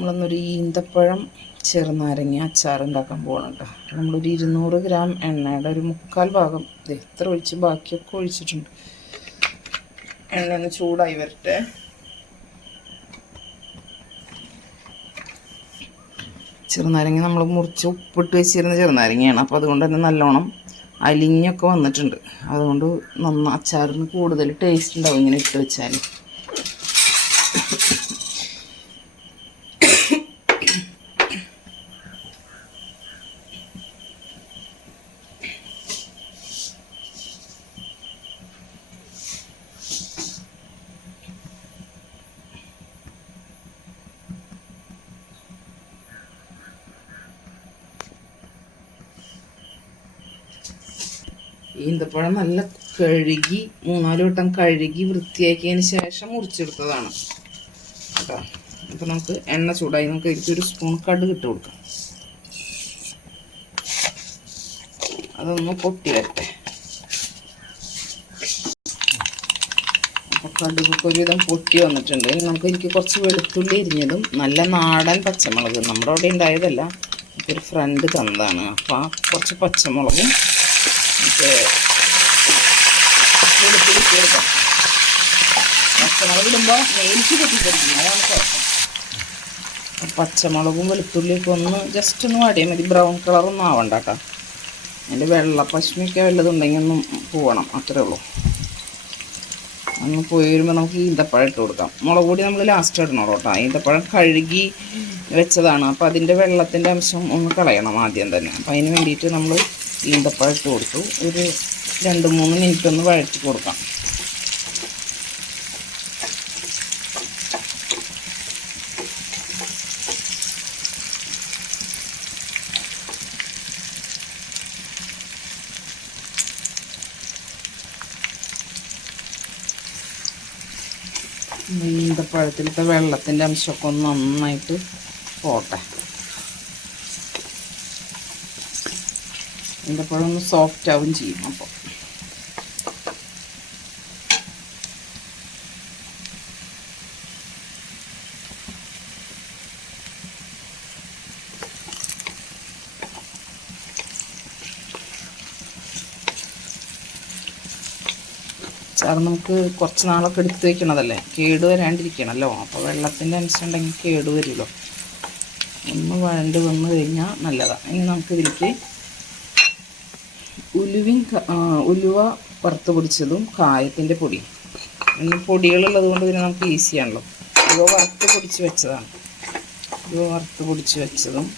നമ്മളൊന്നൊരു ഈന്തപ്പഴം ചെറുനാരങ്ങ അച്ചാർ ഉണ്ടാക്കാൻ പോകണുണ്ട്. നമ്മളൊരു 200 ഗ്രാം എണ്ണയുടെ ഒരു 1/4 ഭാഗം ഇത്ര ഒഴിച്ച് ബാക്കിയൊക്കെ ഒഴിച്ചിട്ടുണ്ട്. എണ്ണ ഒന്ന് ചൂടായി വരട്ടെ. ചെറുനാരങ്ങ നമ്മൾ മുറിച്ച് ഉപ്പിട്ട് വെച്ചിരുന്ന ചെറുനാരങ്ങയാണ്. അപ്പോൾ അതുകൊണ്ട് തന്നെ നല്ലോണം അലിഞ്ഞൊക്കെ വന്നിട്ടുണ്ട്. അതുകൊണ്ട് അച്ചാറിന് കൂടുതൽ ടേസ്റ്റ് ഉണ്ടാവും ഇങ്ങനെ ഇട്ട് വെച്ചാൽ. ഈന്തപ്പഴം നല്ല കഴുകി 3-4 വട്ടം കഴുകി വൃത്തിയാക്കിയതിന് ശേഷം മുറിച്ചെടുത്തതാണ് കേട്ടോ. അപ്പോൾ നമുക്ക് എണ്ണ ചൂടായി, നമുക്ക് ഇതിലേക്ക് 1 സ്പൂൺ കടുക് ഇട്ട് കൊടുക്കാം. അതൊന്ന് പൊട്ടി വരട്ടെ. അപ്പോൾ കടുകൊക്കെ ഒരുവിധം പൊട്ടി വന്നിട്ടുണ്ട്. നമുക്ക് എനിക്ക് കുറച്ച് വെളുത്തുള്ളി എരിഞ്ഞതും നല്ല നാടൻ പച്ചമുളക്, നമ്മുടെ അവിടെ ഉണ്ടായതല്ല, ഒരു ഫ്രണ്ട് തന്നതാണ്. അപ്പോൾ ആ കുറച്ച് പച്ചമുളകും വെളുത്തുള്ളി ചേർക്കാം. പച്ചമുളക് ഇടുമ്പോൾ നെയിൽക്ക് പൊട്ടിപ്പൊടിക്കും, അതാണ് കുഴപ്പം. പച്ചമുളകും വെളുത്തുള്ളിയൊക്കെ ഒന്ന് ജസ്റ്റ് ഒന്ന് വാടിയാൽ മതി. ബ്രൗൺ കളറൊന്നും ആവണ്ട കേട്ടോ. അതിൻ്റെ വെള്ള പശ്മിയൊക്കെ വല്ലതുണ്ടെങ്കിൽ ഒന്നും പോവണം, അത്രേ ഉള്ളൂ. ഒന്ന് പോയി വരുമ്പോൾ നമുക്ക് ഈന്തപ്പഴം ഇട്ട് കൊടുക്കാം. മുളക് പൊടി നമ്മൾ ലാസ്റ്റ് ഇടണോളൂ കേട്ടോ. ഈന്തപ്പഴം കഴുകി വെച്ചതാണ്, അപ്പോൾ അതിൻ്റെ വെള്ളത്തിൻ്റെ അംശം ഒന്ന് കളയണം ആദ്യം തന്നെ. അപ്പോൾ അതിന് വേണ്ടിയിട്ട് നമ്മൾ ഈന്തപ്പഴം ഇട്ട് കൊടുത്തു. ഒരു 2-3 മിനിറ്റ് ഒന്ന് വഴറ്റി കൊടുക്കാം. ഈന്തപ്പഴത്തിലത്തെ വെള്ളത്തിൻ്റെ അംശമൊക്കെ ഒന്ന് നന്നായിട്ട് പോട്ടെ. ഈന്തപ്പഴം ഒന്ന് സോഫ്റ്റ് ആവും ചെയ്യും. അപ്പോൾ അച്ചാർ നമുക്ക് കുറച്ച് നാളൊക്കെ എടുത്ത് വയ്ക്കണതല്ലേ, കേട് വരാണ്ടിരിക്കണമല്ലോ. അപ്പോൾ വെള്ളത്തിൻ്റെ അംശം ഉണ്ടെങ്കിൽ കേട് വരുമല്ലോ. ഒന്ന് വഴണ്ട് വന്ന് കഴിഞ്ഞാൽ നല്ലതാണ്. ഇനി നമുക്കിതിലേക്ക് ഉലുവ വറുത്ത് പൊടിച്ചതും കായത്തിൻ്റെ പൊടിയും. ഇന്ന് പൊടികളുള്ളത് കൊണ്ട് പിന്നെ നമുക്ക് ഈസിയാണല്ലോ. ഉലുവ വറുത്ത് പൊടിച്ച് വെച്ചതാണ്. ഉലുവ വറുത്ത് പൊടിച്ച് വെച്ചതും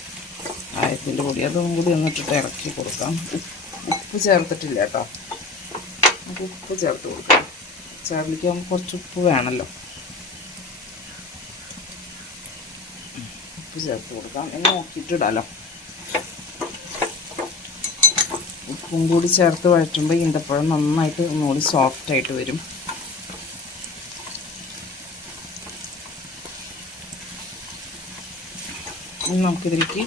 കായത്തിൻ്റെ പൊടി അതും കൂടി ഒന്നിട്ടിട്ട് ഇറക്കി കൊടുക്കാം. ഉപ്പ് ചേർത്തിട്ടില്ല കേട്ടോ, നമുക്ക് ഉപ്പ് ചേർത്ത് കൊടുക്കാം. ചാറിലേക്ക് ആകുമ്പോൾ കുറച്ച് ഉപ്പ് വേണമല്ലോ. ഉപ്പ് ചേർത്ത് കൊടുക്കാം. എന്ന് നോക്കിയിട്ടിടാമല്ലോ. ഉപ്പും കൂടി ചേർത്ത് വഴറ്റുമ്പോൾ ഈന്തപ്പഴം നന്നായിട്ട് ഒന്നുകൂടി സോഫ്റ്റായിട്ട് വരും. നമുക്കിതിലേക്ക്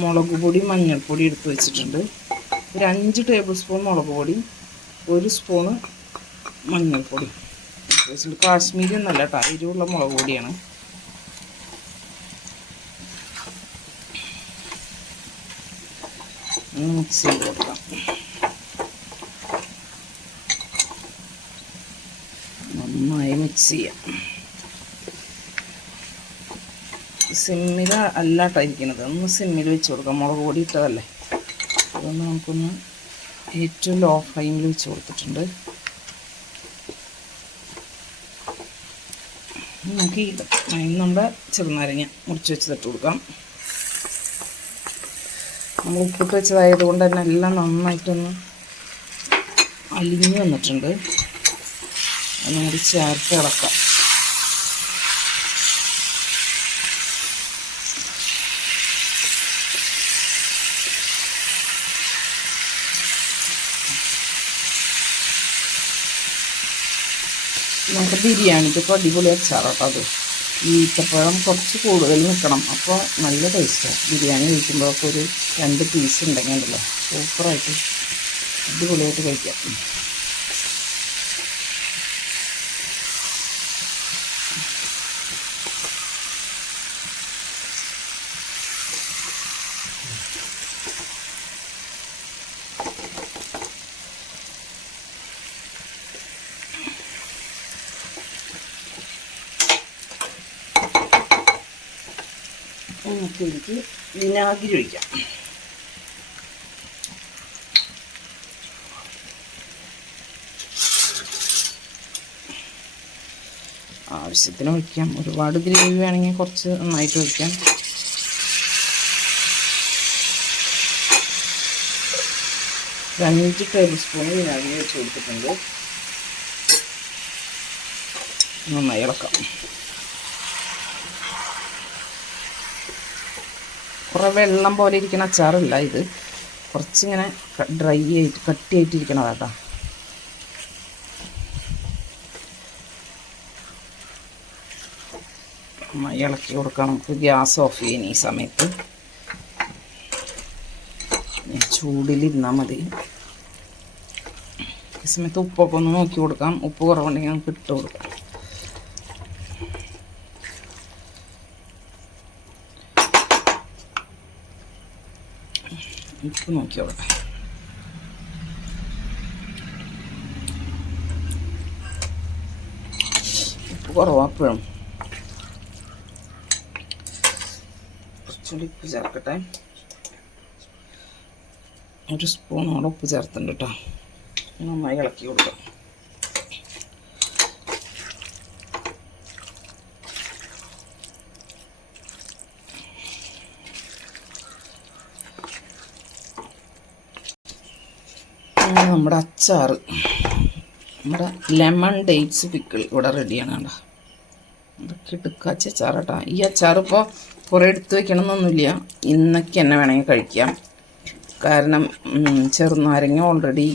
മുളക് പൊടി മഞ്ഞൾപ്പൊടി എടുത്ത് വെച്ചിട്ടുണ്ട്. ഒരു 5 ടേബിൾ സ്പൂൺ മുളക് പൊടി, 1 സ്പൂണ് മഞ്ഞൾപ്പൊടി വെച്ചിട്ടുണ്ട്. കാശ്മീരി ഒന്നല്ല കേട്ടോ, എരിവുള്ള മുളക് പൊടിയാണ്. മിക്സ് ചെയ്ത് കൊടുക്കാം. നന്നായി മിക്സ് ചെയ്യാം. സിമ്മിൽ അല്ലാട്ടായിരിക്കുന്നത്, ഒന്ന് സിമ്മിൽ വെച്ച് കൊടുക്കാം. മുളക് പൊടി ഇട്ടതല്ലേ, അതൊന്ന് നമുക്കൊന്ന് ഏറ്റവും ലോ ഫ്ലെയിമിൽ വെച്ച് കൊടുത്തിട്ടുണ്ട്. നമുക്ക് നമ്മുടെ ചെറുനാരങ്ങ മുറിച്ച് വെച്ച് തട്ട് കൊടുക്കാം. നമ്മൾ ഉപ്പിട്ട് വെച്ചതായത് കൊണ്ട് തന്നെ എല്ലാം നന്നായിട്ടൊന്ന് അലിഞ്ഞ് വന്നിട്ടുണ്ട്. ഒന്നും കൂടി ചേർത്ത് ഇളക്കാം. നമുക്ക് ബിരിയാണിക്ക് ഇപ്പോൾ അടിപൊളി അച്ചാറാട്ടോ അത്. ഈത്തപ്പഴം കുറച്ച് കൂടുതൽ നിൽക്കണം, അപ്പോൾ നല്ല ടേസ്റ്റാണ്. ബിരിയാണി കഴിക്കുമ്പോഴൊക്കെ ഒരു 2 പീസ് ഉണ്ടെങ്കിൽ ഉണ്ടല്ലോ സൂപ്പറായിട്ട് അടിപൊളിയായിട്ട് കഴിക്കാം. നമുക്ക് ഇതിലേക്ക് വിനാഗിരി ഒഴിക്കാം. ആവശ്യത്തിന് ഒഴിക്കാം. ഒരുപാട് ഗ്രേവി വേണമെങ്കിൽ കുറച്ച് നന്നായിട്ട് ഒഴിക്കാം. ഒരു 5 ടേബിൾ സ്പൂൺ വിനാഗിരി വെച്ച് കൊടുത്തിട്ടുണ്ട്. നന്നായി ഇളക്കാം. കുറേ വെള്ളം പോലെ ഇരിക്കുന്ന അച്ചാറല്ല ഇത്, കുറച്ചിങ്ങനെ ഡ്രൈ ആയിട്ട് കട്ടിയായിട്ടിരിക്കണതാട്ടോ. നന്നായി ഇളക്കി കൊടുക്കാം. നമുക്ക് ഗ്യാസ് ഓഫ് ചെയ്യാൻ ഈ സമയത്ത്. ചൂടിലിരുന്നാൽ മതി. ഈ സമയത്ത് ഉപ്പൊക്കെ ഒന്ന് നോക്കി കൊടുക്കാം. ഉപ്പ് കുറവുണ്ടെങ്കിൽ നമുക്ക് ഇട്ട് കൊടുക്കാം. ഉപ്പ് നോക്കി കൊടുക്കാം. ഉപ്പ് കുറവാപ്പോഴും കുറച്ചുകൂടി ഉപ്പ് ചേർക്കട്ടെ. 1 സ്പൂണോടെ ഉപ്പ് ചേർത്തുണ്ട് കേട്ടോ. നന്നായി ഇളക്കി കൊടുക്കാം. നമ്മുടെ അച്ചാർ, നമ്മുടെ ലെമൺ ഡേറ്റ്സ് പിക്കിൾ ഇവിടെ റെഡിയാണ് കേട്ടോ. ഇതൊക്കെ എടുക്കാച്ച അച്ചാർ കേട്ടോ. ഈ അച്ചാർ ഇപ്പോൾ കുറേ എടുത്ത് വെക്കണമെന്നൊന്നുമില്ല, ഇന്നൊക്കെ തന്നെ വേണമെങ്കിൽ കഴിക്കാം. കാരണം ചെറുനാരങ്ങ ഓൾറെഡി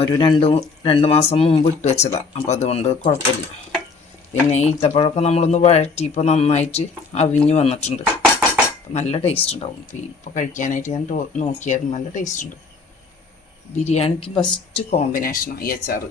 ഒരു 2 മാസം മുമ്പ് ഇട്ട് വെച്ചതാണ്. അപ്പോൾ അതുകൊണ്ട് കുഴപ്പമില്ല. പിന്നെ ഈത്തപ്പഴമൊക്കെ നമ്മളൊന്ന് വഴറ്റിയപ്പോൾ നന്നായിട്ട് അവിഞ്ഞ് വന്നിട്ടുണ്ട്. അപ്പോൾ നല്ല ടേസ്റ്റ് ഉണ്ടാവും. ഇപ്പോൾ കഴിക്കാനായിട്ട് ഞാൻ നോക്കിയായിരുന്നു, നല്ല ടേസ്റ്റ് ഉണ്ട്. ബിരിയാണിക്ക് ബെസ്റ്റ് കോമ്പിനേഷനാണ് ഈ അച്ചാർ.